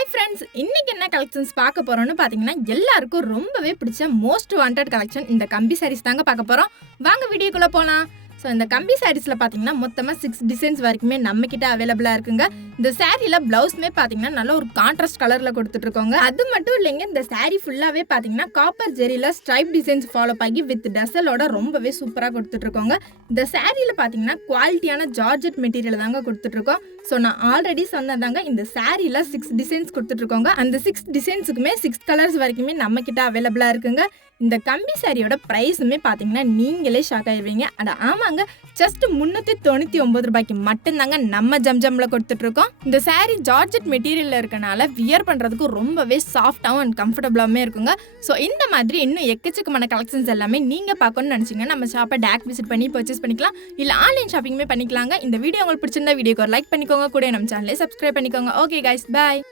Hi friends, இன்னைக்கு என்ன collections பார்க்க போறோம்னு பார்த்தீங்கன்னா எல்லாருக்கும் ரொம்பவே பிடிச்ச மோஸ்ட் வாண்டட் கலெக்ஷன் இந்த கம்பி சாரீஸ் தாங்க பார்க்க போறோம். வாங்க வீடியோக்குள்ள போலாம். ஸோ இந்த கம்பி சாரீஸில் பார்த்தீங்கன்னா மொத்தமாக 6 டிசைன்ஸ் வரைக்குமே நம்மக்கிட்ட அவைலபிளாக இருக்குங்க. இந்த சாரியில் ப்ளவுஸுமே பார்த்தீங்கன்னா நல்ல ஒரு கான்ட்ராஸ்ட் கலரில் கொடுத்துட்ருக்கோங்க. அது மட்டும் இல்லைங்க, இந்த சாரீ ஃபுல்லாகவே பார்த்தீங்கன்னா காப்பர் ஜெரியில் ஸ்ட்ரைப் டிசைன்ஸ் ஃபாலோ ஆகி வித் டசலோட ரொம்பவே சூப்பராக கொடுத்துட்ருக்கோங்க. இந்த சாரியில் பார்த்தீங்கன்னா குவாலிட்டியான ஜார்ஜெட் மெட்டீரியல் தாங்க கொடுத்துட்ருக்கோம். ஸோ நான் ஆல்ரெடி சொன்னதாங்க, இந்த சாரியில் 6 டிசைன்ஸ் கொடுத்துட்ருக்கோங்க. அந்த 6 டிசைன்ஸுக்குமே 6 கலர்ஸ் வரைக்குமே நம்மக்கிட்ட அவைலபிளாக இருக்குங்க. இந்த கம்பி சாரியோட ப்ரைஸுமே பார்த்தீங்கன்னா நீங்களே ஷாக் ஆயிடுவீங்க. அட ஆமாங்க, ஜஸ்ட் 399 ரூபாய்க்கு மட்டும்தாங்க நம்ம ஜம்ஜம்மில் கொடுத்துட்ருக்கோம். இந்த சாரீ ஜார்ஜெட் மெட்டீரியலில் இருக்கனால வியர் பண்ணுறதுக்கு ரொம்பவே சாஃப்டாகவும் அண்ட் கம்ஃபர்டபுளாகவே இருக்குங்க. ஸோ இந்த மாதிரி இன்னும் எக்கச்சக்கமான கலெக்ஷன்ஸ் எல்லாமே நீங்கள் பார்க்கணும்னு நினச்சிங்கன்னா நம்ம ஷாப்பை டேரக்ட் விசிட் பண்ணி பர்ச்சேஸ் பண்ணிக்கலாம். இல்லை ஆன்லைன் ஷாப்பிங்குமே பண்ணிக்கலாங்க. இந்த வீடியோ உங்களுக்கு பிடிச்சிருந்தா வீடியோக்கு ஒரு லைக் பண்ணிக்கோங்க, கூட நம்ம சேனலை சப்ஸ்கிரைப் பண்ணிக்கோங்க. ஓகே கைஸ், பாய்.